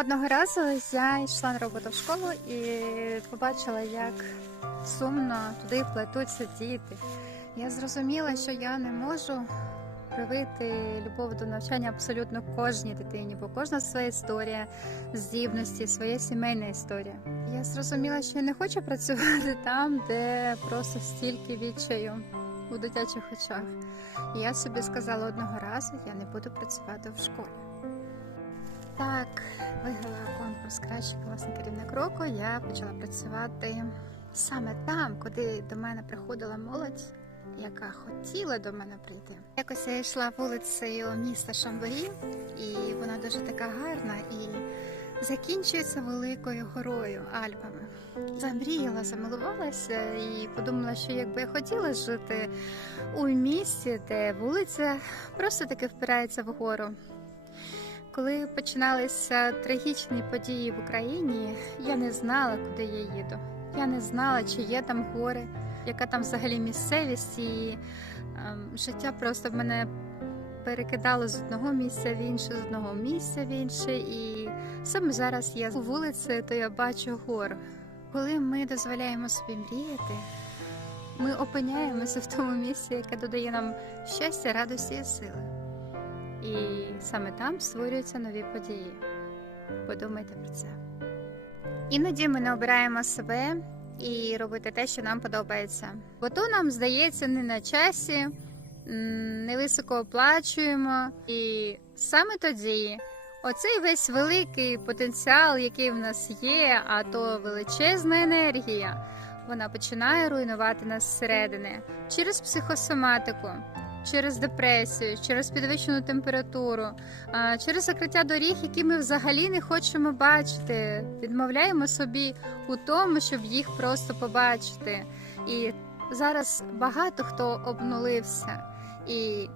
Одного разу я йшла на роботу в школу і побачила, як сумно туди плетуться діти. Я зрозуміла, що я не можу привити любов до навчання абсолютно кожній дитині, бо кожна своя історія, здібності, своя сімейна історія. Я зрозуміла, що я не хочу працювати там, де просто стільки відчаю у дитячих очах. І я собі сказала одного разу, я не буду працювати в школі. Так, виграла конкурс кращий класний керівник року. Я почала працювати саме там, куди до мене приходила молодь, яка хотіла до мене прийти. Якось я йшла вулицею міста Шамборі, і вона дуже така гарна і закінчується великою горою Альпами. Замріяла, замилувалася і подумала, що якби я хотіла жити у місті, де вулиця просто таки впирається вгору. Коли починалися трагічні події в Україні, я не знала, куди я їду. Я не знала, чи є там гори, яка там взагалі місцевість, і ем, життя просто в мене перекидало з одного місця в інше, з одного місця в інше. І саме зараз я у вулиці, то я бачу гору. Коли ми дозволяємо собі мріяти, ми опиняємося в тому місці, яке додає нам щастя, радості і сили. І саме там створюються нові події. Подумайте про це. Іноді ми не обираємо себе і робити те, що нам подобається. Бо то нам здається не на часі, не високо оплачуємо. І саме тоді оцей весь великий потенціал, який в нас є, а то величезна енергія, вона починає руйнувати нас зсередини через психосоматику через депресію, через підвищену температуру, через закриття доріг, які ми взагалі не хочемо бачити. Відмовляємо собі у тому, щоб їх просто побачити. І зараз багато хто обнулився і.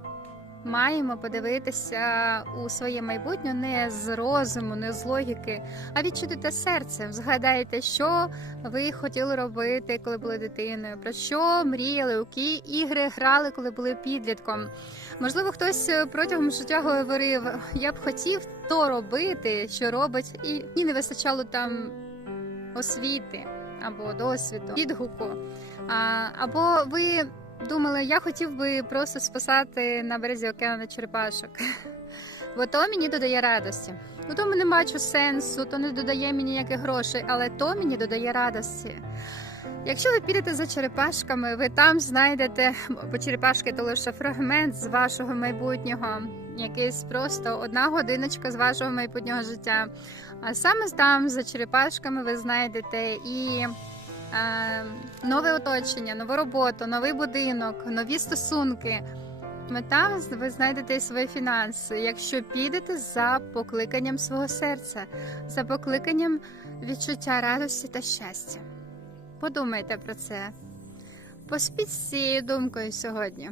Маємо подивитися у своє майбутнє не з розуму, не з логіки, а відчути серцем. Згадайте, що ви хотіли робити, коли були дитиною, про що мріяли, у які ігри грали, коли були підлітком. Можливо, хтось протягом життя говорив, я б хотів то робити, що робить, і мені не вистачало там освіти або досвіду, відгуку. А, або ви думали, я хотів би просто спасати на березі океану черепашок. Бо то мені додає радості. У тому не бачу сенсу, то не додає мені ніяких грошей, але то мені додає радості. Якщо ви підете за черепашками, ви там знайдете, бо черепашки то лише фрагмент з вашого майбутнього, якийсь просто одна годиночка з вашого майбутнього життя. А саме там за черепашками ви знайдете і нове оточення, нову роботу, новий будинок, нові стосунки. Мета ви знайдете свої фінанси, якщо підете за покликанням свого серця, за покликанням відчуття радості та щастя. Подумайте про це. Поспіть з цією думкою сьогодні.